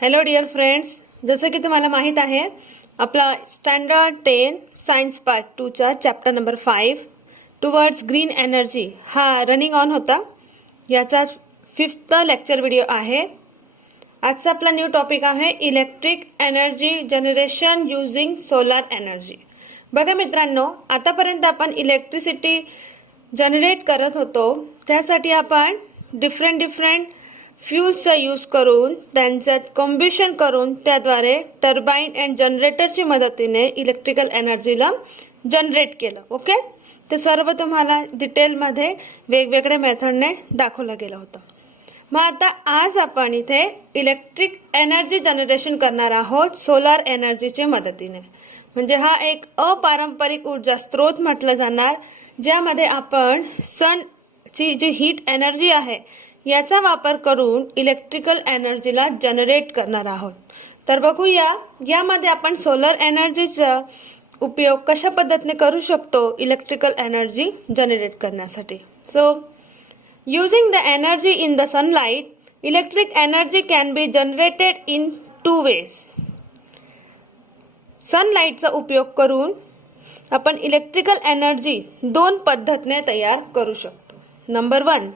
Hello dear friends, जसं की तुम्हाला माहीत आहे आपला स्टँडर्ड 10 सायन्स पार्ट 2चा chapter number 5 towards green energy हा रनिंग ऑन होता. याचा 5th लेक्चर व्हिडिओ आहे. आजचा आपला न्यू टॉपिक आहे electric energy generation using solar energy. बघा मित्रांनो, आतापर्यंत आपण इलेक्ट्रिसिटी जनरेट करत होतो, त्यासाठी आपण डिफरंट फ्यूल्सचा यूज करून त्यांच्यात कॉम्बिशन करून त्याद्वारे टर्बाइन अँड जनरेटरची मदतीने इलेक्ट्रिकल एनर्जीला जनरेट केलं. ओके, ते सर्व तुम्हाला डिटेलमध्ये वेगवेगळ्या मेथडने दाखवलं गेलं होतं. मग आता आज आपण इथे इलेक्ट्रिक एनर्जी जनरेशन करणार आहोत सोलार एनर्जीच्या मदतीने. म्हणजे हा एक अपारंपरिक ऊर्जा स्रोत म्हटलं जाणार, ज्यामध्ये आपण सनची जी हीट एनर्जी आहे याचा वापर करून इलेक्ट्रिकल एनर्जीला जनरेट करणार आहोत. तर बघूया यामध्ये आपण सोलर एनर्जीचा उपयोग कशा पद्धतीने करू शकतो इलेक्ट्रिकल एनर्जी जनरेट करण्यासाठी. So using the energy in the sunlight, electric energy can be generated in 2 ways. सनलाइटचा उपयोग करून आपण इलेक्ट्रिकल एनर्जी 2 पद्धतीने तयार करू शकतो. Number 1,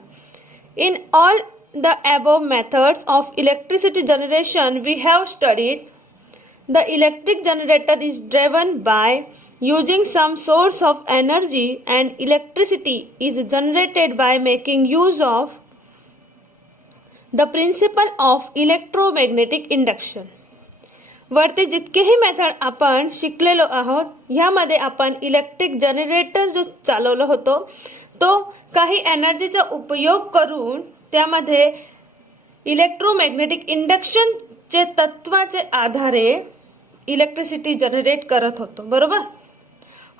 in all the above methods of electricity generation we have studied, the electric generator is driven by using some source of energy and electricity is generated by making use of the principle of electromagnetic induction. वरती जितकेही method आपण शिकलेलो आहोत, ह्यामध्ये आपण electric generator जो चालवलो होतो तो काही एनर्जीचा उपयोग करून त्यामध्ये इलेक्ट्रोमॅग्नेटिक इंडक्शनचे तत्वाचे आधारे इलेक्ट्रिसिटी जनरेट करत होतो, बरोबर.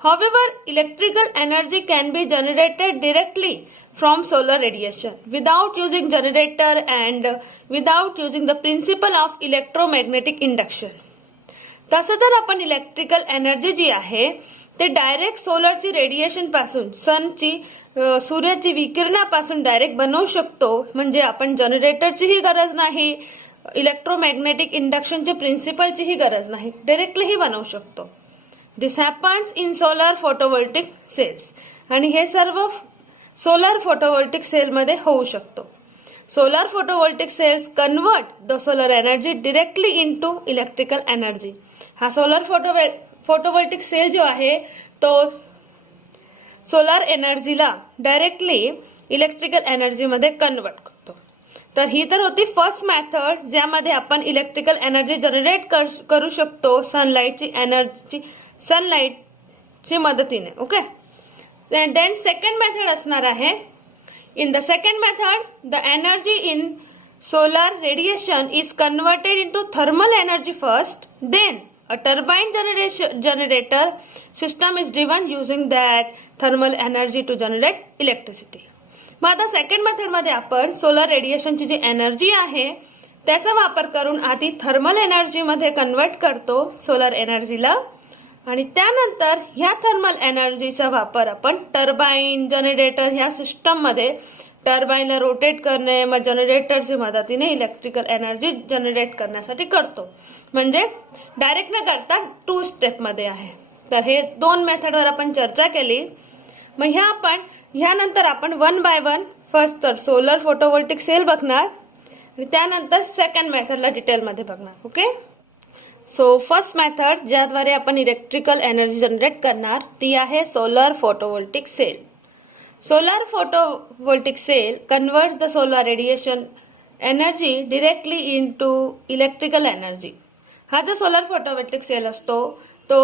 However, electrical energy can be generated directly from solar radiation without using generator and without using the principle of electromagnetic induction. तसं तर आपण इलेक्ट्रिकल एनर्जी जी आहे ते डायरेक्ट सोलरची रेडिएशन पासून, सनची सूर्याची विकिरणापासून डायरेक्ट बनवू शकतो. म्हणजे आपण जनरेटरचीही गरज नाही, इलेक्ट्रोमॅग्नेटिक इंडक्शनचे प्रिन्सिपलचीही गरज नाही, डायरेक्टलीही बनवू शकतो. This happens in solar photovoltaic cells, आणि हे सर्व सोलर फोटोव्होल्टिक सेलमध्ये होऊ शकतो. Solar photovoltaic cells convert the solar energy directly into electrical energy. हा सोलर फोटोव्होल्टिक सेल जो आहे तो सोलर एनर्जीला डायरेक्टली इलेक्ट्रिकल एनर्जीमध्ये कन्वर्ट करतो. तर ही तर होती फर्स्ट मेथड, ज्यामध्ये आपण इलेक्ट्रिकल एनर्जी जनरेट करू शकतो सनलाइटची मदतीने. ओके, देन सेकंड मेथड असणार आहे. In the second method the energy in solar radiation is converted into thermal energy first, then a turbine generator system is driven using that thermal energy to generate electricity. मग आता second method मध्ये आपण solar रेडिएशनची जी energy आहे त्याचा वापर करून आधी thermal energy मध्ये कन्वर्ट करतो सोलर एनर्जीला, आणि त्यानंतर ह्या थर्मल एनर्जीचा वापर आपण टर्बाइन जनरेटर ह्या सिस्टम मध्ये टर्बाइनला रोटेट करणे, मग जनरेटरच्या मदतीने इलेक्ट्रिकल एनर्जी जनरेट करण्यासाठी करतो. म्हणजे डायरेक्ट न करता 2 स्टेपमध्ये आहे. तर हे 2 मेथडवर आपण चर्चा केली. मग ह्यानंतर आपण 1 by 1 फर्स्ट तर सोलर फोटोव्होल्टिक सेल बघणार आणि त्यानंतर सेकंड मेथडला डिटेलमध्ये बघणार. ओके, सो फर्स्ट मेथड ज्याद्वारे आपण इलेक्ट्रिकल एनर्जी जनरेट करणार ती आहे solar photovoltaic cell. Solar photovoltaic cell converts the solar radiation energy directly into electrical energy. हा जो सोलर फोटोव्होल्टिक सेल असतो तो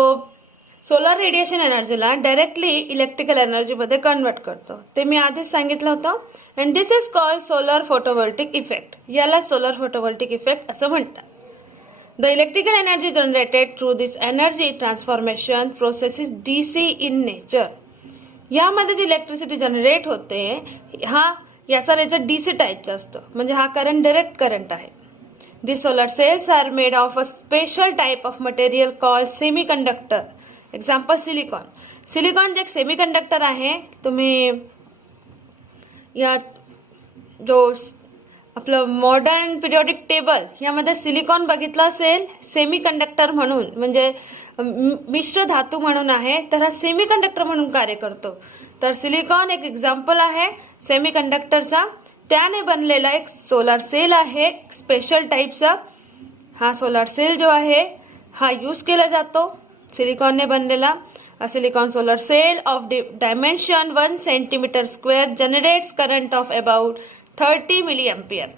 सोलर रेडिएशन एनर्जीला डायरेक्टली इलेक्ट्रिकल एनर्जीमध्ये कन्वर्ट करतो. ते मी आधीच सांगितलं होतं. And this is called solar photovoltaic effect. याला सोलर फोटोव्होल्टिक इफेक्ट असं म्हणतात. The electrical energy generated through this energy transformation process is DC in nature. यामध्ये जी इलेक्ट्रिसिटी जनरेट होते याचा नेचर डीसी टाईपचं असतं, म्हणजे हा करंट डायरेक्ट करंट आहे. This solar cells are made of a special type of material called semiconductor. Example silicon. Silicon जे एक सेमी कंडक्टर आहे, तुम्ही या जो आपलं मॉडर्न पिरियोडिक टेबल यामध्ये सिलिकॉन बघितलं असेल सेमी कंडक्टर म्हणून, म्हणजे मिश्र धातू म्हणून आहे, तर हा सेमी कंडक्टर म्हणून कार्य करतो. तर सिलिकॉन एक एक्झाम्पल आहे सेमी कंडक्टरचा. त्याने बनलेला एक सोलार सेल आहे स्पेशल टाईपचा. हा सोलार सेल जो आहे हा यूज केला जातो सिलिकॉनने बनलेला. A silicon solar cell of dimension 1 centimeter square generates current of about 30 milliampere.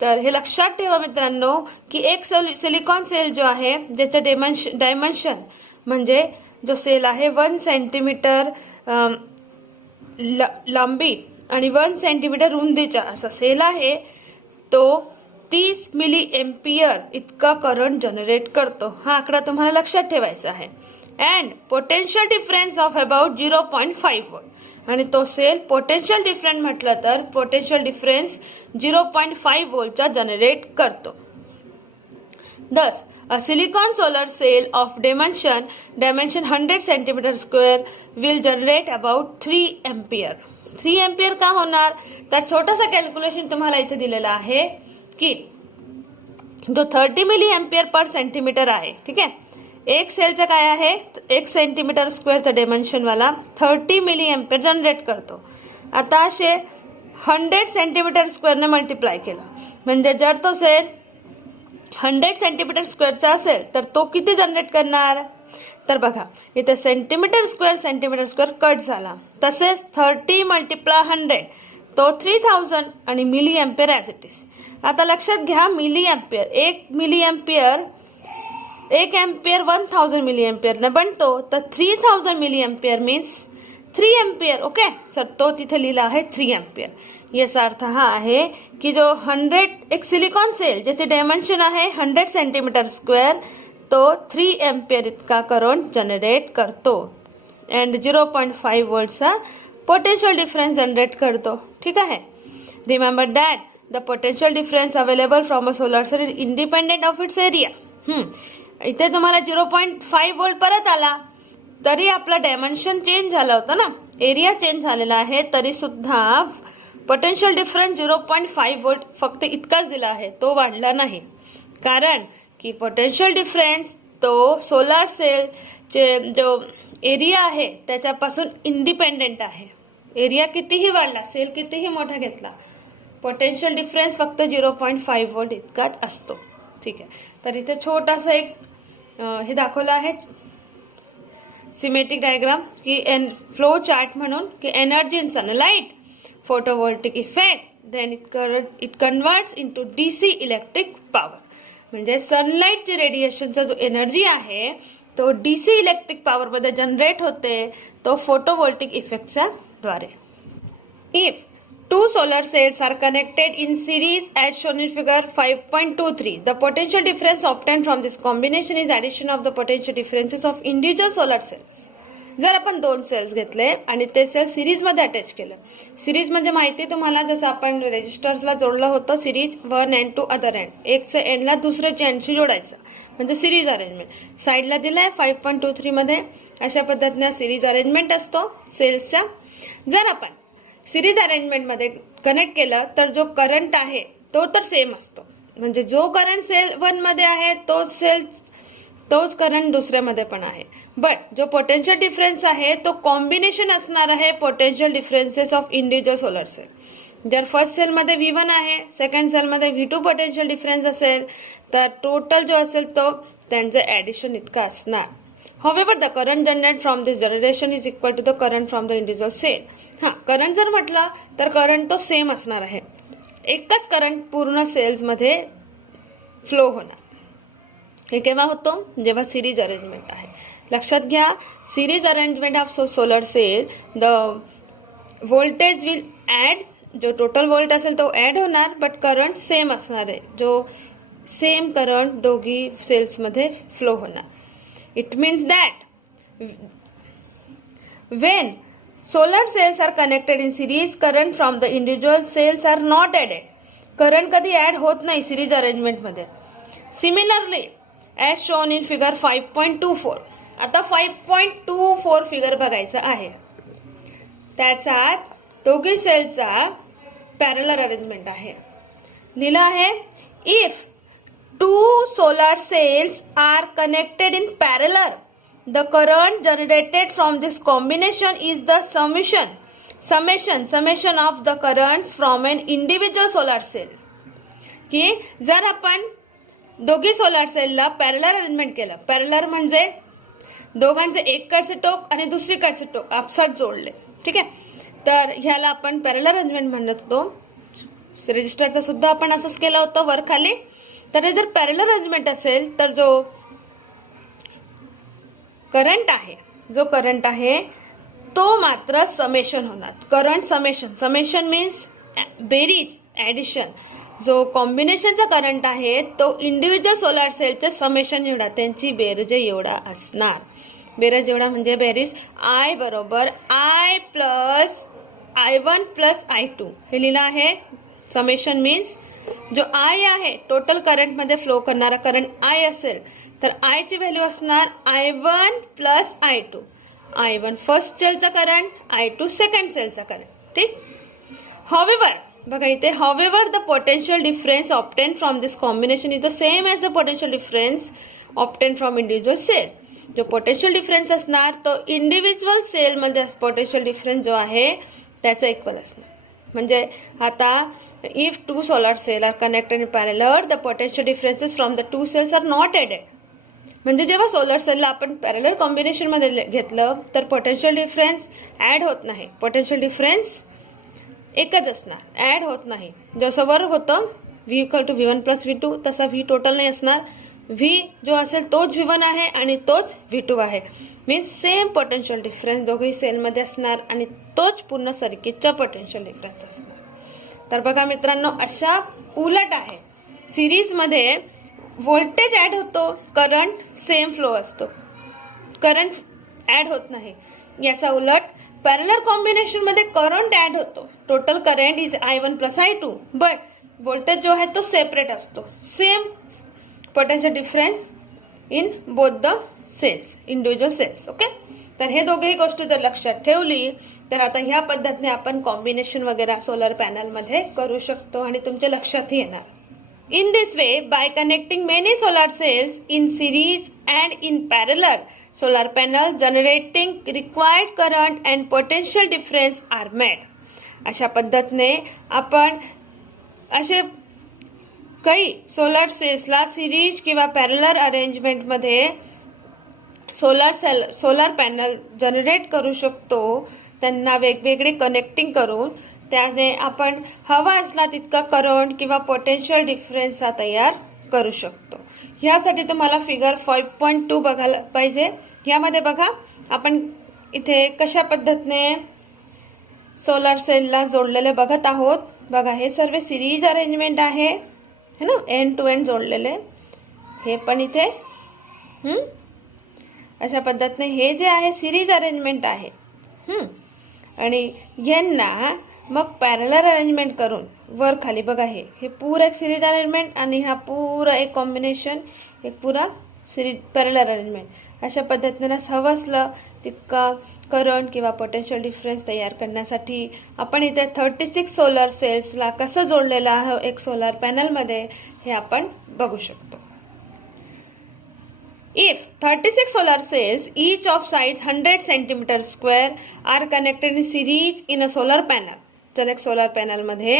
तर हे लक्षात ठेवा मित्रांनो की एक सिलिकॉन सेल जो आहे ज्याचा डायमेन्शन म्हणजे जो सेल आहे 1 सेंटीमीटर लांबी आणि 1 सेंटीमीटर रुंदीचा असा सेल आहे, तो 30 मिली एम्पियर इतका करंट जनरेट करतो. हा आकडा तुम्हाला लक्षात ठेवायचा आहे. And potential difference of about 0.5 volt. आणि तो सेल पोटेन्शियल डिफरन्स म्हटलं तर पोटेन्शियल डिफरन्स 0.5 वोल्टचा जनरेट करतो. Thus, a silicon solar cell of dimension 100 centimeter square will generate about 3 ampere. 3 ampere का होणार, तर छोटासा कॅल्क्युलेशन तुम्हाला इथे दिलेला आहे की जो 30 मिली एम्पियर पर सेंटीमीटर आहे, ठीक आहे. एक सेलचं काय आहे, 1 सेंटीमीटर स्क्वेअरचा डायमेन्शन वाला 30 मिली एम्पियर जनरेट करतो. आता असे 100 सेंटीमीटर स्क्वेअरने मल्टिप्लाय केला म्हणजे जर तो सेल 100 सेंटीमीटर स्क्वेअरचा असेल तर तो किती जनरेट करणार, तर बघा इथे सेंटीमीटर स्क्वेअर कट झाला. तसेच 30 मल्टिप्लाय 100 तो 3000 आणि milliampere as it is. आता लक्षात घ्या milliampere, 1 milliampere 1 ampere 1000 milli एम्पियरने बनतो, तर 3000 milliampere means 3 ampere. Okay, sir तो तिथे लिहिला आहे 3 एम्पियर. याचा अर्थ हा आहे की जो 100 एक सिलिकॉन सेल ज्याचे डायमेन्शन आहे 100 सेंटीमीटर स्क्वेअर तो 3 एम्पियर इतका करंट जनरेट करतो अँड 0.5 वोल्टचा पोटेन्शियल डिफरन्स जनरेट करतो. ठीक आहे. Remember that the potential difference available from a solar cell is independent of its area. इथे तुम्हाला 0.5 वोल्ट परत आला तरी आपला डायमेन्शन चेंज झाला होता ना, एरिया चेंज झालेला आहे, तरी सुद्धा पोटेन्शियल डिफरन्स 0.5 वोल्ट फक्त इतकाच दिला आहे, तो वाढला नाही. कारण की पोटेन्शियल डिफरन्स तो सोलार सेलचे जो एरिया आहे त्याच्यापासून इंडिपेंडेंट आहे. एरिया कितीही वाढला, सेल कितीही मोठा घेतला, पोटेन्शियल डिफरन्स फक्त 0.5 वोल्ट इतकाच असतो. ठीक आहे. तर इथे छोटासा एक हे दाखवलं आहे सिमेट्रिक डायग्राम की फ्लो चार्ट म्हणून की energy in sunlight photovoltaic effect then it converts into DC electric power. म्हणजे सनलाइटचे रेडिएशनचा जो एनर्जी आहे तो डीसी इलेक्ट्रिक पॉवर मध्ये जनरेट होते, तो फोटोवोल्टिक इफेक्टच्या द्वारे. If two solar cells are connected in series as shown in figure 5.23. The potential difference obtained from this combination is addition of the potential differences of individual solar cells. जर आपण 2 cells घेतले आणि ते cell series मध्ये attach केलं, series म्हणजे माहिती तुम्हाला जसं आपण रेजिस्टर्सला जोडलं होतं series 1 end to other end, एकचे एंडला दुसऱ्याच्या एंडशी जोडायचं म्हणजे सिरीज अरेंजमेंट. साईडला दिलंय 5.23 मध्ये अशा पद्धतीने सिरीज अरेंजमेंट असतो सेल्सचा. जर आपण सिरीज अरेंजमेंट मध्ये कनेक्ट केलं तर जो करंट आहे तो तर सेम असतो, म्हणजे जो करंट सेल 1 मध्ये आहे तोच करंट दुसऱ्यामध्ये पण आहे. बट जो पोटेन्शियल डिफरन्स आहे तो कॉम्बिनेशन असणार आहे potential differences of individual solar cell. जर फर्स्ट सेलमध्ये V1 आहे, सेकंड सेलमध्ये V2 पोटेन्शियल डिफरन्स असेल तर टोटल जो असेल तो त्यांचं ॲडिशन इतका असणार. However, the current generated from this generation is equal to the current from the individual cell. Current जर म्हटलं तर करंट तो सेम असणार आहे, एकच करंट पूर्ण सेल्स मध्ये फ्लो होणार. हे केव्हा होतो, जेव्हा सिरीज अरेंजमेंट आहे. लक्षात घ्या, series arrangement of solar cell the voltage will add, जो टोटल वोल्ट असेल तो ऍड होणार, बट करंट सेम असणार आहे, जो सेम करंट दोघी सेल्स मध्ये फ्लो होणार. It means that when solar cells are connected in series, current from the individual cells are not added. Current कधी add होत नाही सिरीज अरेंजमेंट मध्ये. Similarly, as shown in figure 5.24. आता 5.24 figure बघायचा आहे. त्याच्यात दोघी सेलचा पॅरलल अरेंजमेंट आहे. लिहिलं आहे if two solar cells are connected in parallel, the current generated from this combination is the summation of the currents from an individual solar cell. की जर आपण दोघी सोलार सेलला पॅरलर अरेंजमेंट केलं, पॅरलर म्हणजे दोघांचे एककडचे टोक आणि दुसरीकडचे टोक आपसात जोडले, ठीक आहे, तर ह्याला आपण पॅरलर अरेंजमेंट म्हणत होतो. रेजिस्टरचा सुद्धा आपण असंच केलं होतं वर खाली. तर हे जर पॅरलर अरेंजमेंट असेल तर जो करंट आहे तो मात्र समेशन होणार. करंट समेशन मीन्स बेरीज, ॲडिशन. जो कॉम्बिनेशनचा करंट आहे तो इंडिव्हिज्युअल सोलार सेलचे समेशन एवढा, त्यांची बेरज एवढा असणार. बेरज एवढा म्हणजे बेरीज I बरोबर I plus I1 plus I2 हे लिहिलं आहे. समेशन मीन्स जो I आहे टोटल करंटमध्ये फ्लो करणारा करंट I असेल तर I ची व्हॅल्यू असणार I1 plus I2. I1 first सेलचा करंट, I2 सेकंड सेलचा करंट, ठीक. हॉवेवर बघा इथे however the potential difference obtain from this combination is the same as the potential difference obtain from individual cell. जो potential difference असणार तो individual सेलमध्ये potential difference जो आहे त्याचा इक्वल असणार. म्हणजे आता if two solar cells are connected in parallel, the potential differences from the two cells are not added. म्हणजे जेव्हा सोलर सेलला आपण पॅरलर कॉम्बिनेशनमध्ये घेतलं तर पोटेन्शियल डिफरन्स ॲड होत नाही. पोटेन्शियल डिफरन्स एकच असणार, ॲड होत नाही. जसं वर होतं V=V1 + V2 तसा V टोटल नाही असणार. V जो असेल तोच V1 आहे आणि तोच V2 आहे. मीन्स सेम पोटेन्शियल डिफरन्स दोघेही सेलमध्ये असणार आणि तोच पूर्ण सर्किटचा पोटेन्शियल डिफरन्स असणार. तर बघा मित्रांनो, अशा उलट आहे. सिरीजमध्ये व्होल्टेज ॲड होतो, करंट सेम फ्लो असतो, करंट ॲड होत नाही. याचा उलट पॅरलर कॉम्बिनेशनमध्ये करंट ॲड होतो, total current is I1 plus I2, but voltage जो आहे तो सेपरेट असतो. Same potential difference in both the cells, individual cells. Okay, तर हे दोघेही गोष्ट जर लक्षात ठेवली तर आता ह्या पद्धतीने आपण कॉम्बिनेशन वगैरे सोलर पॅनलमध्ये करू शकतो आणि तुमच्या लक्षातही येणार. In this way, by connecting many solar cells in series and in parallel, solar panel generating required current and potential difference are made. अशा पद्धतीने आपण असे काही सोलर सेल्सला सिरीज किंवा पॅरलर अरेंजमेंटमध्ये सोलर पॅनल जनरेट करू शकतो. त्यांना वेगवेगळे कनेक्टिंग करून त्याने आपण हवा असला तितका करंट किंवा पोटेन्शियल डिफरन्स तयार करू शकतो. ह्यासाठी तुम्हाला फिगर 5.2 बघायला पाहिजे. ह्यामध्ये बघा आपण इथे कशा पद्धतीने सोलर सेलला जोडलेले बघत आहोत. बघा हे सर्व सिरीज अरेंजमेंट आहे है ना, एंड टू एंड जोडलेले. हे पण इथे अशा पद्धतीने हे जे आहे सिरीज अरेंजमेंट आहे. आणि यांना मग पॅरलर अरेंजमेंट करून वर खाली बघा हे पूरा एक सिरीज अरेंजमेंट आणि हा पूरा एक कॉम्बिनेशन, एक पूरा सिरीज पॅरलर अरेंजमेंट. अशा पद्धतीने हवं असलं तितका करंट किंवा पोटेन्शियल डिफरन्स तयार करण्यासाठी आपण इथे 36 सोलर सेल्सला कसं जोडलेलं आहे एक सोलर पॅनलमध्ये हे आपण बघू शकतो. If 36 solar cells, each of size 100 cm², are connected in series in a solar panel. चल एक सोलर पॅनलमध्ये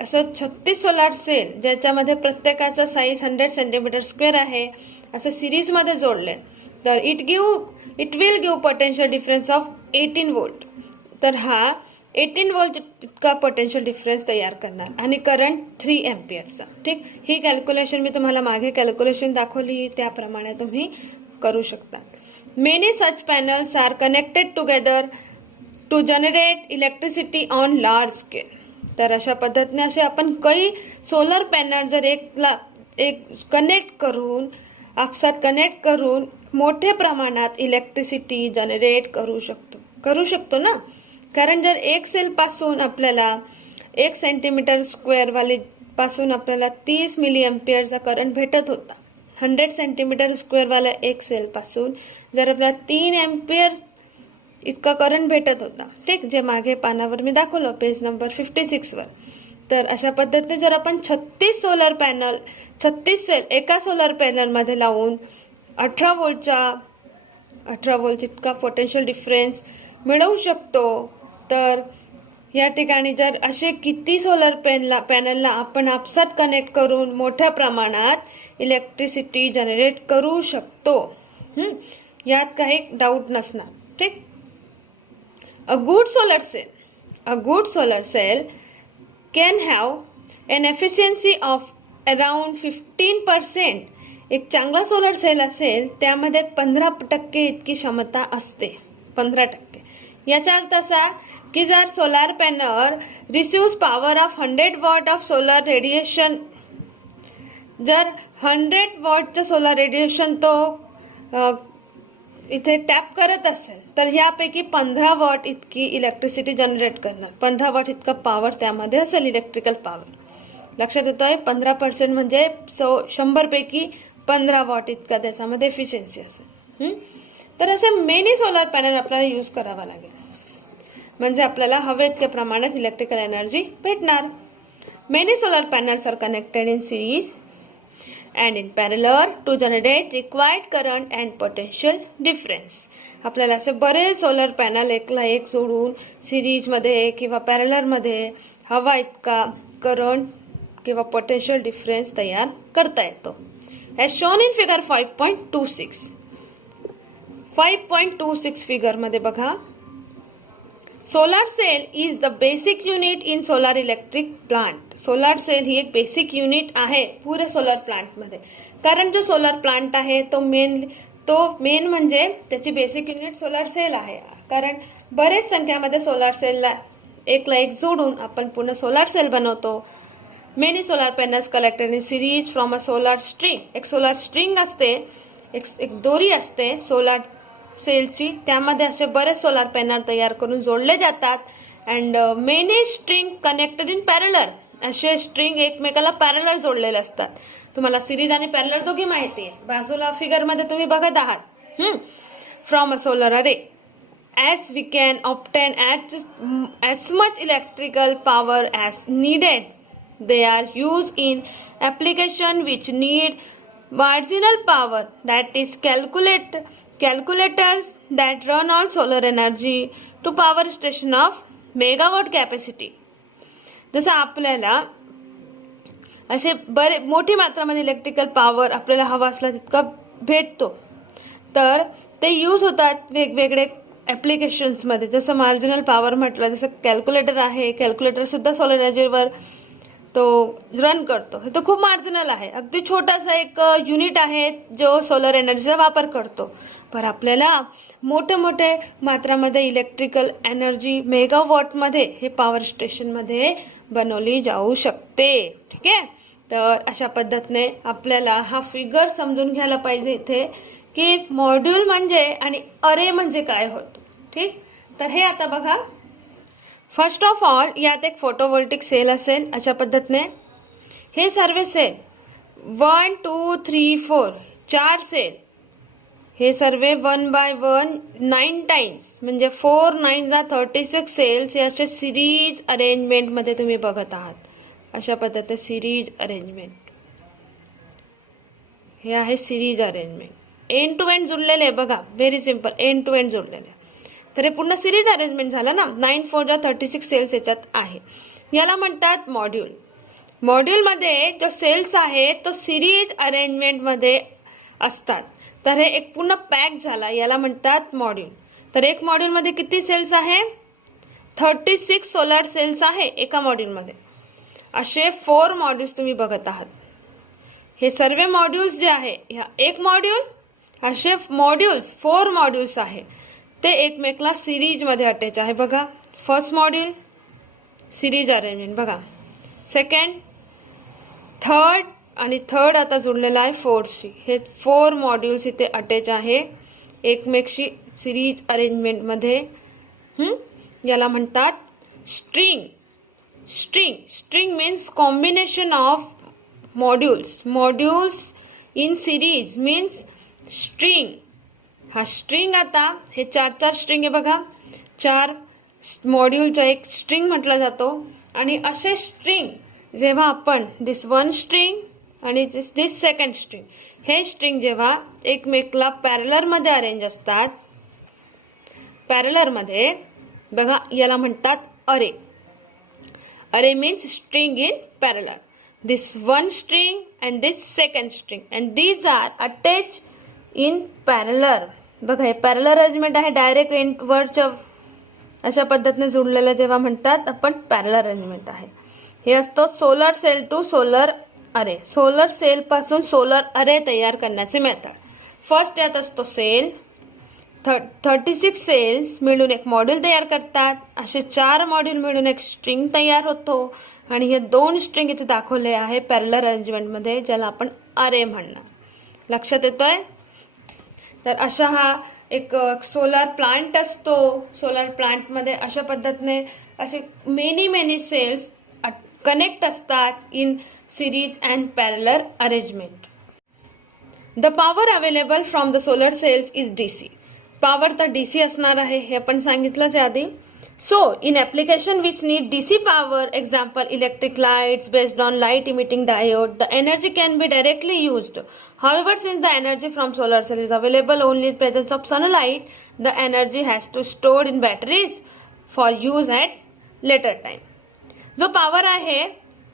असं 36 सोलार सेल ज्याच्यामध्ये प्रत्येकाचा साईज 100 cm² आहे असं सिरीजमध्ये जोडले तर it will give potential difference of 18 volt. तर हा 18 वोल्ट इतका पोटेन्शियल डिफरन्स तयार करणार आणि करंट 3 एम्पियरचा. ठीक, ही कॅल्क्युलेशन मी तुम्हाला मागे कॅल्क्युलेशन दाखवली त्याप्रमाणे तुम्ही करू शकता. Many such panels are connected together to generate electricity on large scale. तर अशा पद्धतीने असे आपण काही सोलर पॅनल जर एक कनेक्ट करून आपसात कनेक्ट करून मोठ्या प्रमाणात इलेक्ट्रिसिटी जनरेट करू शकतो ना. कारण जर एक सेल पासून आपल्याला 1 cm² वाली पासून आपल्याला 30 मिलीएम्पियरचा करंट भेटत होता. 100 cm² वाल्या एक सेल पासून जर आपल्याला 3 एम्पियर इतका करंट भेटत होता. ठीक, जे मागे पानावर मी दाखवलं पेज नंबर 56 वर. तर अशा पद्धतीने जर आपण 36 सोलर पॅनल 36 सेल एका सोलर पॅनलमध्ये लावून 18 व्होल्ट इतका पोटेन्शियल डिफरन्स मिळवू शकतो, तर या ठिकाणी जर असे किती सोलर पॅनलला आपण आपसात कनेक्ट करून मोठ्या प्रमाणात इलेक्ट्रिसिटी जनरेट करू शकतो, यात काही डाऊट नसणार. ठीक. A good solar cell can have an efficiency of around 15%. एक चांगला सोलर सेल असेल त्यामध्ये 15% इतकी क्षमता असते. 15%. याचा अर्थ असा की जर solar panel receives power of 100 watt of solar radiation, जर 100 वॉटचं सोलर रेडिएशन तो इथे टॅप करत असेल तर ह्यापैकी 15 वॉट इतकी इलेक्ट्रिसिटी जनरेट करणार. 15 वॉट इतका पॉवर त्यामध्ये असेल, इलेक्ट्रिकल पॉवर. लक्षात येतोय? 15% म्हणजे 100 पैकी 15 वॉट इतका त्याच्यामध्ये एफिशियन्सी असेल. तर असे मेनी सोलर पॅनल आपल्याला यूज करावा लागेल, म्हणजे आपल्याला हवे इतक्या प्रमाणात इलेक्ट्रिकल एनर्जी भेटणार. Many solar panels are connected in series and in parallel to generate required current and potential difference. आपल्याला असे बरेच सोलर पॅनल एकला एक जोडून सिरीजमध्ये किंवा पॅरलरमध्ये हवा इतका करंट किंवा पोटेन्शियल डिफरन्स तयार करता येतो. As shown in figure 5.26. 5.26 फिगरमध्ये बघा, solar cell is the basic unit in solar electric plant. Solar cell ही एक बेसिक युनिट आहे पुरे सोलार प्लांटमध्ये. कारण जो सोलार प्लांट आहे तो मेन म्हणजे त्याची बेसिक युनिट सोलार सेल आहे. कारण बरेच संख्यामध्ये सोलार सेलला एकला एक जोडून आपण पूर्ण सोलार सेल बनवतो. Many solar panels collected in series from a solar string. एक सोलार स्ट्रिंग असते, एक दोरी असते सोलार सेलची, त्यामध्ये असे बरेच सोलार पॅनल तयार करून जोडले जातात. And many string connected in parallel. असे स्ट्रिंग एकमेकाला पॅरलर जोडलेले असतात. तुम्हाला सिरीज आणि पॅरलर दोघी माहिती आहे, बाजूला फिगरमध्ये तुम्ही बघत आहात. फ्रॉम अ सोलर अरे as we can obtain as much electrical power as needed. They are used in application which need marginal power, that is calculators that run on solar energy to power station of megawatt capacity. जसं आपल्याला असे बरे मोठी मात्रामध्ये electrical power आपल्याला हवा असला तितका भेटतो, तर ते यूज होतात वेगवेगळे ॲप्लिकेशन्समध्ये. जसं मार्जिनल पॉवर म्हटलं, जसं कॅल्क्युलेटर आहे, कॅल्क्युलेटर सुद्धा सोलर एनर्जीवर तो रन करतो. हे तो खूप मार्जिनल आहे, अगदी छोटासा एक युनिट आहे जो सोलर एनर्जीचा वापर करतो. पण आपल्याला मोठे मात्रामध्ये इलेक्ट्रिकल एनर्जी मेगावॉटमध्ये हे पॉवर स्टेशनमध्ये बनवली जाऊ शकते. ठीक आहे. तर अशा पद्धतीने आपल्याला हा फिगर समजून घ्यायला पाहिजे इथे की मॉड्यूल म्हणजे आणि अरे म्हणजे काय होतो. ठीक. तर हे आता बघा, फर्स्ट ऑफ ऑल यात एक फोटोवोल्टिक सेल असेल. अशा पद्धतीने हे सर्व सेल 1 2 3 4 4 सेल, हे सर्व 1 by 1 9 टाइम्स म्हणजे 4 9 जा 36 सेल्स हे असे सिरीज अरेंजमेंटमध्ये तुम्ही बघत आहात. अशा पद्धतीने सिरीज अरेंजमेंट हे आहे series arrangement. End to end जोडलेले आहे बघा, very simple, end to end जोडलेले. तर हे पूर्ण सिरीज अरेंजमेंट झालं ना. 9 4 जा 36 सेल्स याच्यात आहे. याला म्हणतात मॉड्यूल. मॉड्यूलमध्ये जो सेल्स आहे तो सिरीज अरेंजमेंटमध्ये असतात. तर हे एक पूर्ण पॅक झाला, याला म्हणतात मॉड्यूल. तर एक मॉड्यूलमध्ये किती सेल्स आहे? 36 सोलार सेल्स आहे एका मॉड्यूलमध्ये. असे 4 मॉड्यूल्स तुम्ही बघत आहात. हे सर्व मॉड्यूल्स जे आहे, ह्या एक मॉड्यूल असे मॉड्यूल्स 4 मॉड्यूल्स आहे, ते एकमेकला सिरीजमध्ये अटॅच आहे. बघा, फर्स्ट मॉड्यूल सिरीज अरेंजमेंट बघा, सेकंड, थर्ड आणि थर्ड आता जोडलेला आहे 4शी. हे 4 मॉड्यूल्स इथे अटॅच आहे एकमेकशी सिरीज अरेंजमेंटमध्ये. याला म्हणतात string. String means combination of modules in series means string. हा स्ट्रिंग आता हे 4 स्ट्रिंग आहे बघा, 4 मॉड्यूलचा एक स्ट्रिंग म्हटला जातो. आणि असे स्ट्रिंग जेव्हा आपण दिस वन स्ट्रिंग आणि दिस सेकंड स्ट्रिंग, हे स्ट्रिंग जेव्हा एकमेकला पॅरलरमध्ये अरेंज असतात, पॅरलरमध्ये बघा याला म्हणतात array. Array means string in parallel. This one string and this second string and these are attach in parallel. बघा हे पॅरलर अरेंजमेंट आहे, डायरेक्ट इनवर्डच्या अशा पद्धतीने जोडलेलं जेव्हा म्हणतात आपण पॅरलर अरेंजमेंट आहे. हे असतो सोलर सेल टू सोलर अरे. सोलर सेल पासून सोलर अरे तयार करण्याचे मेथड. फर्स्ट यात असतो सेल. 36 सेल्स मिळून एक मॉड्यूल तयार करतात. असे 4 मॉड्यूल मिळून एक स्ट्रिंग तयार होतो आणि हे 2 स्ट्रिंग इथे दाखवले आहे पॅरलर अरेंजमेंटमध्ये, ज्याला आपण अरे म्हणणार. लक्षात येतोय? तर अशा हा एक सोलार प्लांट असतो. सोलार प्लांटमध्ये अशा पद्धतीने असे मेनी सेल्स कनेक्ट असतात in series and parallel arrangement. The power available from the solar cells is DC. Power तर डीसी असणार आहे, हे आपण सांगितलंच आहे आधी. So in application which need DC power, example electric lights based on light emitting diode, the energy can be directly used. However, since the energy from solar cell is available only in presence of sunlight, the energy has to stored in batteries for use at later time. जो power आहे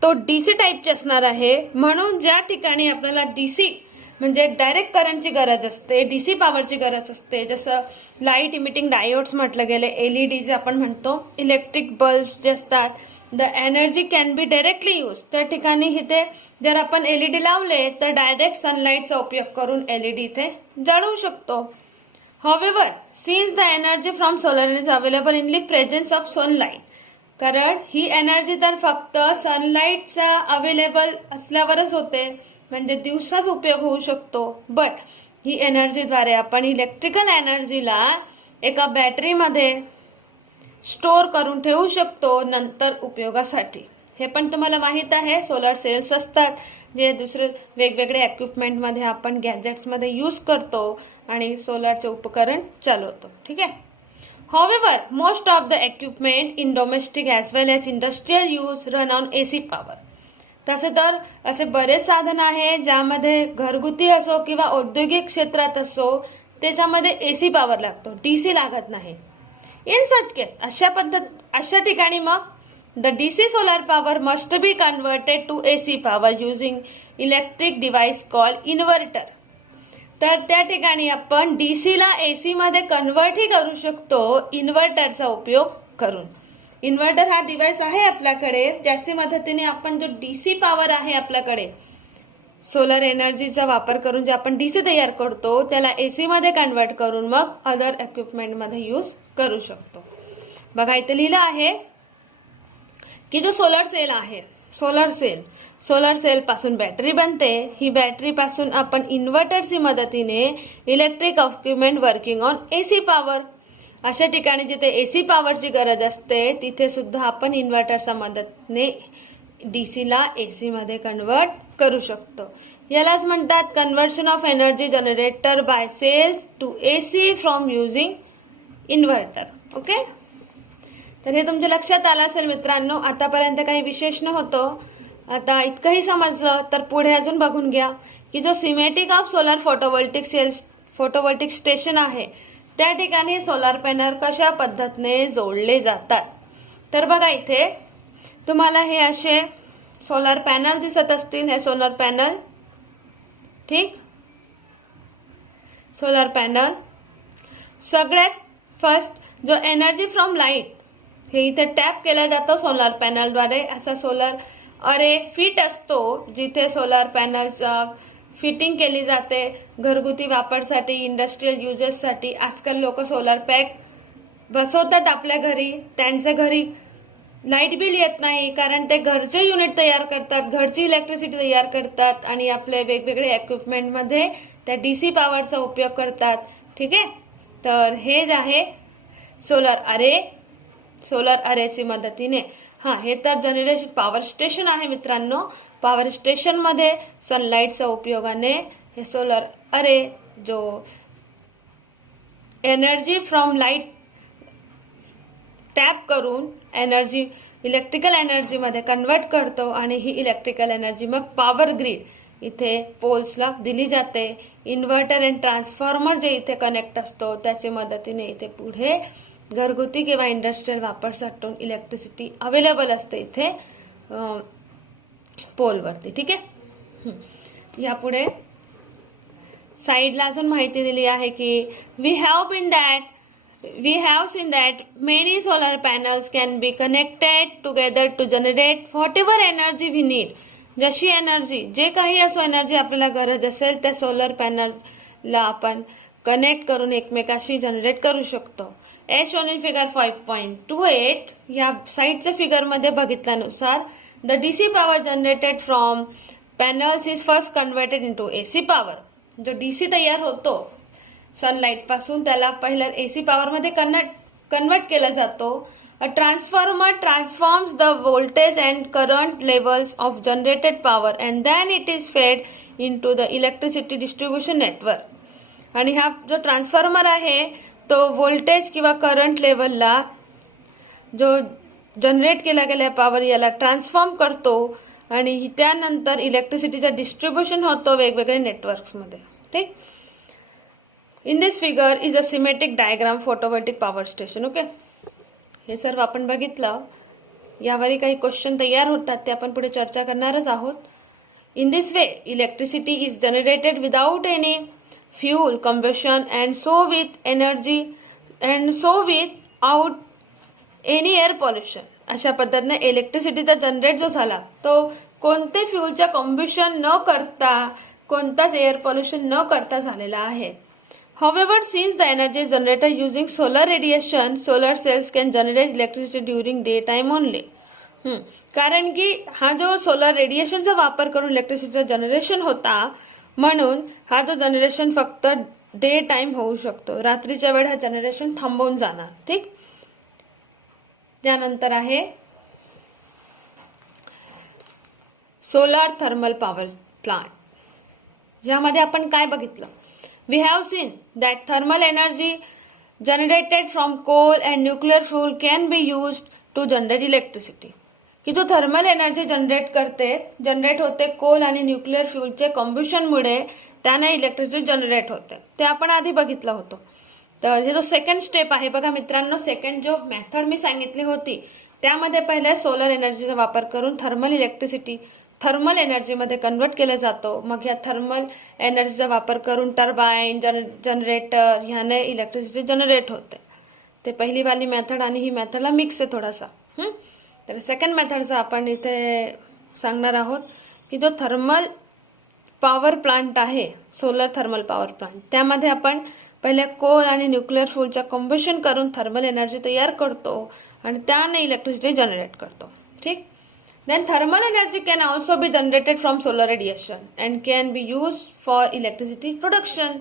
तो DC टाईपची असणार आहे, म्हणून ज्या ठिकाणी आपल्याला डीसी म्हणजे डायरेक्ट करंटची गरज असते, डीसी पॉवरची गरज असते, जसं लाईट इमिटिंग डायोड्स म्हटलं गेले, एलईडी जे आपण म्हणतो, इलेक्ट्रिक बल्ब जे असतात, the energy can be directly use. त्या ठिकाणी इथे जर आपण एलईडी लावले तर डायरेक्ट सनलाईटचा उपयोग करून एलईडी इथे जळवू शकतो. However since the energy from solar is available in presence of sunlight, कारण ही एनर्जी तर फक्त सनलाईटचा अवेलेबल असल्यावरच होते, म्हणजे दिवसाच उपयोग होऊ शकतो. बट ही एनर्जीद्वारे आपण इलेक्ट्रिकल एनर्जीला एका बॅटरीमध्ये स्टोअर करून ठेवू शकतो नंतर उपयोगासाठी. हे पण तुम्हाला माहीत आहे, सोलर सेल्स असतात जे दुसरे वेगवेगळे इक्विपमेंटमध्ये आपण गॅजेट्समध्ये यूज करतो आणि सोलरचे उपकरण चालवतो. ठीक आहे. However, most of the equipment in domestic as well as industrial use run on AC power. तसे तर असे बरेच साधन आहे ज्यामध्ये घरगुती असो किंवा औद्योगिक क्षेत्रात असो त्याच्यामध्ये एसी पॉवर लागतो, डीसी लागत नाही. इन सच केस अशा ठिकाणी मग the DC solar power must be converted to AC power using electric device called inverter. तर त्या ठिकाणी आपण डीसीला एसी मध्ये कन्वर्टही करू शकतो इन्व्हर्टरचा उपयोग करून. इन्व्हर्टर हा डिव्हाइस आहे आपल्याकडे, ज्याची मदतीने आपण जो डीसी पॉवर आहे आपल्याकडे सोलर एनर्जीचा वापर करून जे आपण डीसी तयार करतो त्याला एसी मध्ये कन्वर्ट करून मग अदर इक्विपमेंट मध्ये यूज करू शकतो. बघा इथे लिहिलं आहे की जो सोलर सेल आहे, सोलर सेल पासून बॅटरी बनते. ही बॅटरी पासून आपण इन्व्हर्टरची मदतीने electric equipment working on AC power. अशा ठिकाणी जिथे एसी पॉवरची गरज असते तिथे सुद्धा आपण इन्व्हर्टरच्या मदतीने डीसीला एसी मध्ये कन्वर्ट करू शकतो. यालाच म्हणतात conversion of energy generator by cells to AC from using inverter. Okay, तर हे तुमच्या लक्षात आलं असेल मित्रांनो. आतापर्यंत काही विशेष नव्हतं, आता इतकंही समजलं तर पुढे अजून बघून घ्या की जो semantic of solar photovoltaic station आहे त्या ठिकाणी सोलार पॅनल कशा पद्धतीने जोडले जातात. तर बघा इथे तुम्हाला हे असे सोलर पॅनल दिसत असतील. हे सोलर पॅनल, ठीक, सोलर पॅनल. सगळ्यात फर्स्ट जो एनर्जी फ्रॉम लाईट हे इथे टॅप केला जातो सोलर पॅनलद्वारे. असा सोलर अरे फिट असतो जिथे सोलर पॅनल्स फिटिंग केली जाते घरगुती वापरासाठी, इंडस्ट्रियल युजेससाठी. आजकाल लोक सोलर पॅक बसवतात आपल्या घरी. त्यांच्या घरी लाईट बिल येत नाही कारण ते घरचे युनिट तयार करतात, घरची इलेक्ट्रिसिटी तयार करतात आणि आपले वेगवेगळे इक्विपमेंटमध्ये त्या डीसी पॉवरचा उपयोग करतात. ठीक आहे, तर हे जे आहे सोलर अरेची मदतीने, हे तर जनरेशन पॉवर स्टेशन आहे मित्रांनो. पॉवर स्टेशन मध्ये सनलाईटच्या उपयोगाने हे सोलर अरे जो एनर्जी फ्रॉम लाईट टॅप करून एनर्जी इलेक्ट्रिकल एनर्जीमध्ये कन्वर्ट करतो आणि ही इलेक्ट्रिकल एनर्जी मग पॉवर ग्रीड इथे पोल्सला दिली जाते. इन्व्हर्टर अँड ट्रान्सफॉर्मर जे इथे कनेक्ट असतो त्याच्या मदतीने इथे पुढे घरगुती किंवा इंडस्ट्रियल वापरसाठी इलेक्ट्रिसिटी अवेलेबल असते इथे पोलवरती. ठीक आहे. यापुढे साईडला अजून माहिती दिली आहे की we have seen that many solar panels can be connected together to generate whatever energy we need. जशी एनर्जी जे काही असो एनर्जी आपल्याला गरज असेल त्या सोलर पॅनलला आपण कनेक्ट करून एकमेकाशी जनरेट करू शकतो. एज शोन इन फिगर 5.28 या साईडच्या फिगरमध्ये बघितल्यानुसार the DC power generated from panels is first converted into AC power. जो डीसी तयार होतो सनलाइट पासून त्याला पहिला एसी पॉवर मध्ये कन्वर्ट केला जातो. A transformer transforms the voltage and current levels of generated power and then it is fed into the electricity distribution network. आणि हा जो ट्रान्सफॉर्मर आहे तो व्होल्टेज किंवा करंट लेवलला जो जनरेट केला गेला पॉवर याला ट्रान्सफॉर्म करतो आणि त्यानंतर इलेक्ट्रिसिटीचं डिस्ट्रीब्युशन होतं वेगवेगळ्या नेटवर्क्समध्ये. ठीक. In this figure is a symmetric diagram photovoltaic power station. Okay, हे सर्व आपण बघितलं. यावरही काही क्वेश्चन तयार होतात ते आपण पुढे चर्चा करणारच आहोत. In this way electricity is generated without any fuel combustion and so with energy and so with out any air pollution. अशा पद्धतीने इलेक्ट्रिसिटीचा जनरेट जो झाला तो कोणते फ्यूलच्या कॉम्बिशन न करता कोणताच एअर पॉल्युशन न करता झालेला आहे. However, since the energy is generated using solar radiation, solar cells can generate electricity during daytime only. कारण की हा जो सोलर रेडिएशनचा वापर करून इलेक्ट्रिसिटीचा जनरेशन होता म्हणून हा जो जनरेशन फक्त डे टाइम होऊ शकतो. रात्रीच्या वेळ हा जनरेशन थांबवून जाणार. ठीक. त्यानंतर आहे सोलार थर्मल पॉवर प्लांट. यामध्ये आपण काय बघितलं? We have seen that thermal energy generated from coal and nuclear fuel can be used to generate electricity. की जो थर्मल एनर्जी जनरेट होते कोल आणि न्यूक्लिअर फ्यूलचे कॉम्बिशनमुळे त्याने इलेक्ट्रिसिटी जनरेट होते. ते आपण आधी बघितलं होतं. तर हे जो सेकंड स्टेप आहे बघा मित्रांनो, सेकंड जो मेथड मी सांगितली होती त्यामध्ये पहिले सोलर एनर्जीचा वापर करून थर्मल एनर्जीमध्ये कन्वर्ट केलं जातो. मग या थर्मल एनर्जीचा वापर करून टर्बाईन जनरेटर ह्याने इलेक्ट्रिसिटी जनरेट होते. ते पहिली वाली मेथड आणि ही मेथडला मिक्स आहे थोडासा. तर सेकंड मेथडचा आपण इथे सांगणार आहोत की जो थर्मल पॉवर प्लांट आहे सोलर थर्मल पॉवर प्लांट त्यामध्ये आपण पहिले कोल आणि न्यूक्लिअर फ्यूलच्या कॉम्बिशन करून थर्मल एनर्जी तयार करतो आणि त्याने इलेक्ट्रिसिटी जनरेट करतो. ठीक. Then thermal energy can also be generated from solar radiation and can be used for electricity production.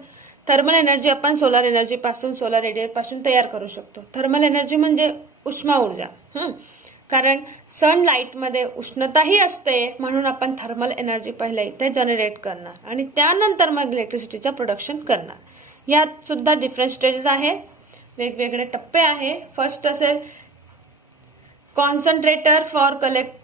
Thermal energy आपण सोलर एनर्जी पासून सोलर रेडिएशन पासून तयार करू शकतो. थर्मल एनर्जी म्हणजे उष्मा ऊर्जा. कारण सनलाइट मध्ये उष्णताही असते म्हणून आपण थर्मल एनर्जी पहिले इथे जनरेट करणार आणि त्यानंतर मग इलेक्ट्रिसिटीचं प्रोडक्शन करणार. यात सुद्धा डिफरंट स्टेजेस आहे, वेगवेगळे टप्पे आहे. फर्स्ट असेल कॉन्सन्ट्रेटर फॉर कलेक्टिंग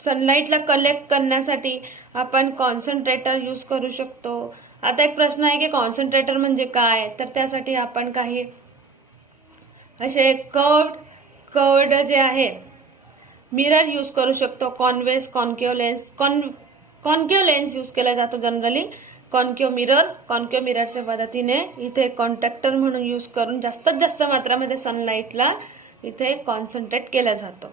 सनलाइटला कलेक्ट करण्यासाठी आपण कॉन्सन्ट्रेटर यूज करू शकतो. आता एक प्रश्न आहे की कॉन्सन्ट्रेटर म्हणजे काय, तर त्यासाठी आपण काही असे कर्व्ड जे आहे मिरर यूज करू शकतो. कॉन्वेक्स कॉन्केव लेन्स यूज केला जातो जनरली. कॉन्केव मिररच्या मदतीने इथे कॉन्टॅक्टर म्हणून यूज करून जास्तीत जास्त मात्रामध्ये सनलाइटला इथे कॉन्सन्ट्रेट केला जातो.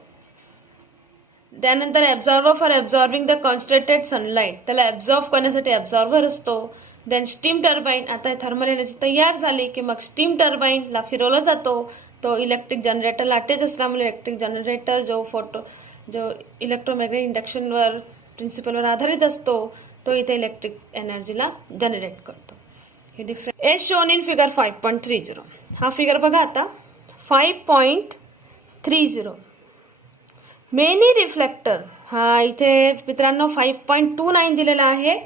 त्यानंतर ॲब्झॉर्वर फॉर ॲब्झॉर्विंग द कॉन्सन्ट्रेटेड सनलाइट, त्याला ॲब्झॉर्व करण्यासाठी ॲब्झॉर्वर असतो. देन स्टीम टर्बाईन, आता थर्मल एनर्जी तयार झाली की मग स्टीम टर्बाईनला फिरवला जातो. तो इलेक्ट्रिक जनरेटरला अटॅच असल्यामुळे इलेक्ट्रिक जनरेटर जो इलेक्ट्रोमॅग्नेटिक इंडक्शनवर प्रिन्सिपलवर आधारित असतो तो इथे इलेक्ट्रिक एनर्जीला जनरेट करतो. हे different as shown in figure 5.30. हा फिगर बघा आता 5.30. मेनी रिफ्लेक्टर, हा इथे मित्रांनो 5.29 दिलेला आहे.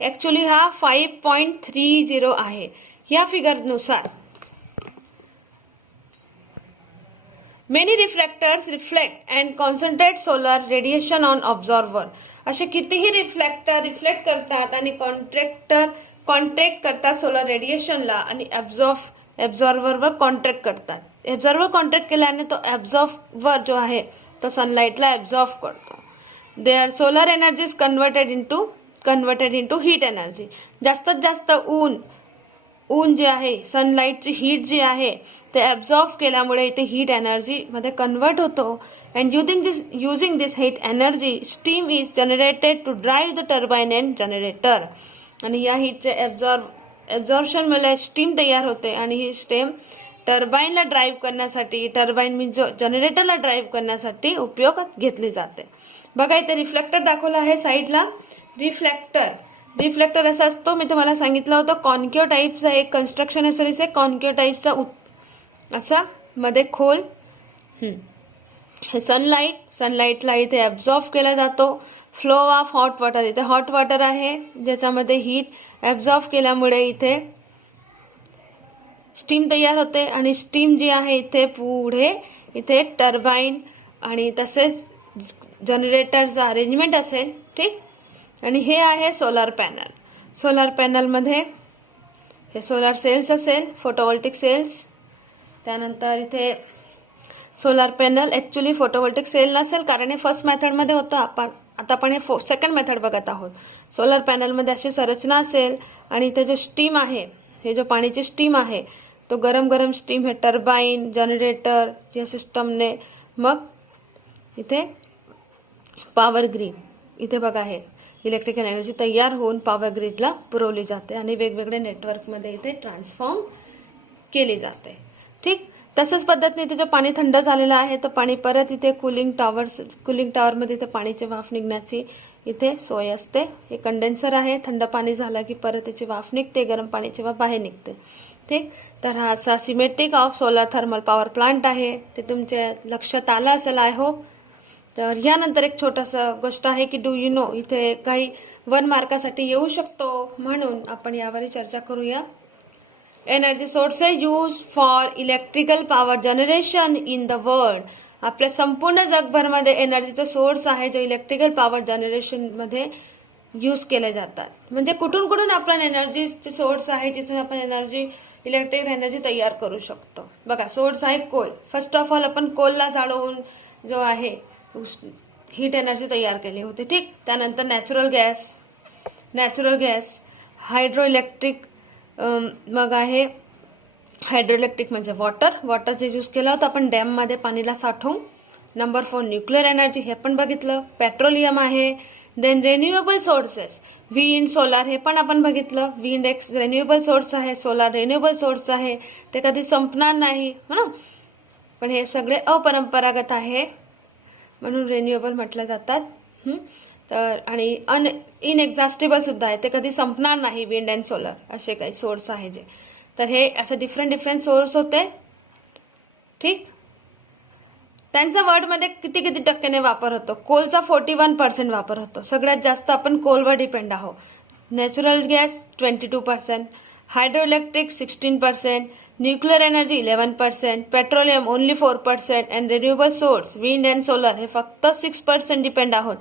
ॲक्च्युली हा 5.30 आहे. या फिगरनुसार many reflectors reflect and concentrate solar radiation on absorber. असे कितीही रिफ्लेक्टर रिफ्लेक्ट करतात आणि कॉन्ट्रॅक्ट करतात सोलर रेडिएशनला आणि ॲब्झॉर्वरवर कॉन्ट्रॅक्ट करतात. ॲब्झॉर्वर कॉन्ट्रॅक्ट केल्याने तो ॲब्झॉर्वर जो आहे तो सनलाईटला ॲब्झॉर्व करतो. There solar energy is converted into heat energy. जास्तीत जास्त ऊन जे आहे, सनलाईटची हीट जी आहे ते ॲब्झॉर्व केल्यामुळे इथे हीट एनर्जीमध्ये कन्वर्ट होतो. And using this heat energy steam is generated to drive the turbine and generator. आणि या हीटचे ॲब्झॉर्प्शनमुळे स्टीम तयार होते आणि ही स्टीम टर्बाईनला ड्राईव्ह करण्यासाठी, टर्बाईन मीन्स जनरेटरला ड्राईव्ह करण्यासाठी उपयोगात घेतली जाते. बघा इथे रिफ्लेक्टर दाखवला आहे साईडला. रिफ्लेक्टर असा असतो, मी तुम्हाला सांगितलं होतं कॉन्केव टाईपचा एक कन्स्ट्रक्शन असं कॉन्केव टाईपचा असा मध्ये खोल. हे सनलाईटला इथे ॲब्झॉर्व केला जातो. फ्लो ऑफ हॉट वॉटर, इथे हॉट वॉटर आहे ज्याच्यामध्ये हीट ॲब्झॉर्व केल्यामुळे इथे स्टीम तयार होते आणि स्टीम जी आहे इथे पुढे इथे टर्बाईन आणि तसेच जनरेटरचा अरेंजमेंट असेल. ठीक. आणि हे आहे सोलार पॅनल. सोलार पॅनलमध्ये हे सोलार सेल्स असेल, फोटोव्होल्टिक सेल्स. त्यानंतर इथे solar panel actually photovoltaic sale नसेल कारण हे फर्स्ट मेथडमध्ये होतं. आता आपण हे सेकंड मेथड बघत आहोत. सोलार पॅनलमध्ये अशी संरचना असेल आणि इथे जो स्टीम आहे, हे जो पाण्याची स्टीम आहे तो गरम स्टीम हे टर्बाईन जनरेटर या सिस्टमने मग इथे पॉवर ग्रीड, इथे बघा हे इलेक्ट्रिकल एनर्जी तयार होऊन पॉवर ग्रीडला पुरवली जाते आणि वेगवेगळे नेटवर्कमध्ये इथे ट्रान्सफॉर्म केली जाते. ठीक. तसंच पद्धतीने इथे जे पाणी थंड झालेलं आहे तर पाणी परत इथे कुलिंग टॉवरमध्ये इथे पाणीची वाफ निघण्याची इथे सोय असते. हे कंडेन्सर आहे. थंड पाणी झालं की परत त्याची वाफ निघते, गरम पाण्याची वाफ बाहेर निघते. ठीक. तर हा असा symmetric of solar thermal power plant आहे. ते तुमच्या लक्षात आलं असेल आय होप. तर यानंतर एक छोटासा गोष्ट आहे की डू यू नो, इथे काही 1 मार्कासाठी येऊ शकतो म्हणून आपण यावर चर्चा करूया. Energy sources use for electrical power generation in the world. आपल्या संपूर्ण जगभरमध्ये एनर्जीचा सोर्स आहे जो इलेक्ट्रिकल पॉवर जनरेशनमध्ये यूज केले जातात. म्हणजे कुठून आपण एनर्जीचे सोर्स आहे जिथून आपण इलेक्ट्रिकल एनर्जी तयार करू शकतो. बघा सोर्स आहे कोल. फर्स्ट ऑफ ऑल आपण कोलला जाळवून जो आहे हीट एनर्जी तयार केली होती. ठीक. त्यानंतर नॅचरल गॅस, हायड्रोइलेक्ट्रिक, मग आहे हायड्रोइलेक्ट्रिक म्हणजे वॉटरचे यूज केलं होतं आपण डॅममध्ये पाणीला साठवून. नंबर 4 न्यूक्लिअर एनर्जी, हे पण बघितलं. पेट्रोलियम आहे. Then renewable sources, wind, solar, हे पण आपण बघितलं. विंड एक रिन्युएबल सोर्स आहे, सोलार रिन्युएबल सोर्स आहे, ते कधी संपणार नाही म्हणून, पण हे सगळे अपरंपरागत आहे म्हणून रिन्युएबल म्हटलं जातात. तर आणि इनएक्झॉस्टेबल सुद्धा आहे, ते कधी संपणार नाही. विंड अँड सोलर असे काही सोर्स आहे जे. तर हे असं डिफरंट सोर्स होते. ठीक. त्यांचा वर्ल्डमध्ये किती टक्क्याने वापर होतो. कोलचा 41% वापर होतो. सगळ्यात जास्त आपण कोलवर डिपेंड आहोत. Natural gas 22%, हायड्रोइलेक्ट्रिक 16%, nuclear energy 11%, petroleum only 4% and renewable source wind and solar हे फक्त 6% डिपेंड आहोत.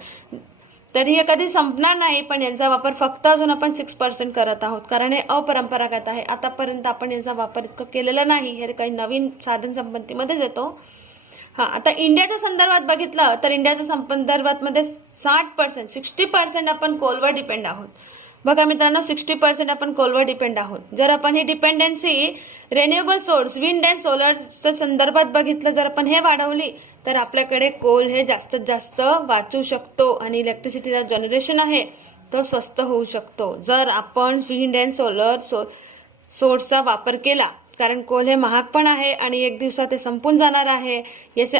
तरी हे कधी संपणार नाही, पण यांचा वापर फक्त अजून आपण 6% करत आहोत कारण हे अपरंपरागत आहे. आतापर्यंत आपण यांचा वापर इतकं केलेला नाही. हे काही नवीन साधन संपत्तीमध्येच येतो. आता इंडियाच्या संदर्भात बघितलं तर इंडियाच्या संदर्भात मध्ये 60% आपण कोलवर डिपेंड आहोत. बघा मित्रांनो, 60% आपण कोलवर डिपेंड आहोत. जर आपण ही dependency renewable source wind and सोलरच्या संदर्भात बघितलं, जर आपण हे वाढवली तर आपल्याकडे कोल हे जास्तीत जास्त वाचू शकतो आणि इलेक्ट्रिसिटीचा जनरेशन आहे तो स्वस्त होऊ शकतो जर आपण विंड अँड सोलर सोर्सचा वापर केला. कारण कोल हे महाग पण आहे आणि एक दिवसात ते संपून जाणार आहे. याचे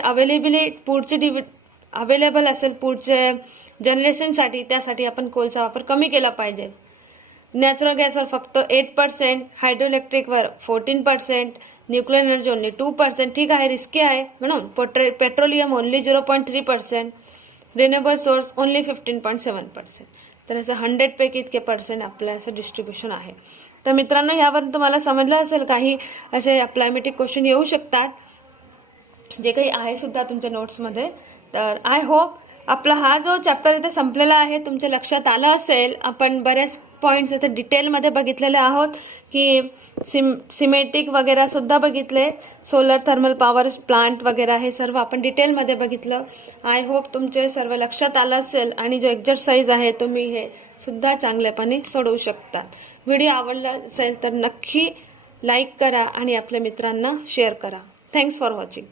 अवेलेबल असेल पुढचे जनरेशनसाठी, त्यासाठी आपण कोलचा वापर कमी केला पाहिजे. नॅचरल गॅसवर फक्त 8%, हायड्रोइलेक्ट्रिकवर 14%, न्यूक्लिअर एनर्जी ओनली 2%. ठीक आहे, रिस्की आहे म्हणून. Petroleum only 0.3%, renewable source only 15.7%. तर असं 100 पैकी इतके पर्सेंट आपलं असं डिस्ट्रीब्युशन आहे. तर मित्रांनो, यावरून तुम्हाला समजलं असेल काही असे अप्लायमेटिक क्वेश्चन येऊ शकतात. जे काही आहे सुद्धा तुमच्या नोट्समध्ये. तर आय होप आपला हा जो चॅप्टर इथे संपलेला आहे तुमच्या लक्षात आलं असेल. आपण बऱ्याच पॉईंट्स इथे डिटेलमध्ये बघितलेले आहोत की सिमेटिक वगैरे सुद्धा बघितले, सोलर थर्मल पॉवर प्लांट वगैरे हे सर्व आपण डिटेलमध्ये बघितलं. आय होप तुमचे सर्व लक्षात आलं असेल आणि जो एक्सरसाइज आहे तुम्ही हे सुद्धा चांगल्यापणे सोडवू शकता. व्हिडिओ आवडला असेल तर नक्की लाईक करा आणि आपल्या मित्रांना शेअर करा. Thanks for watching.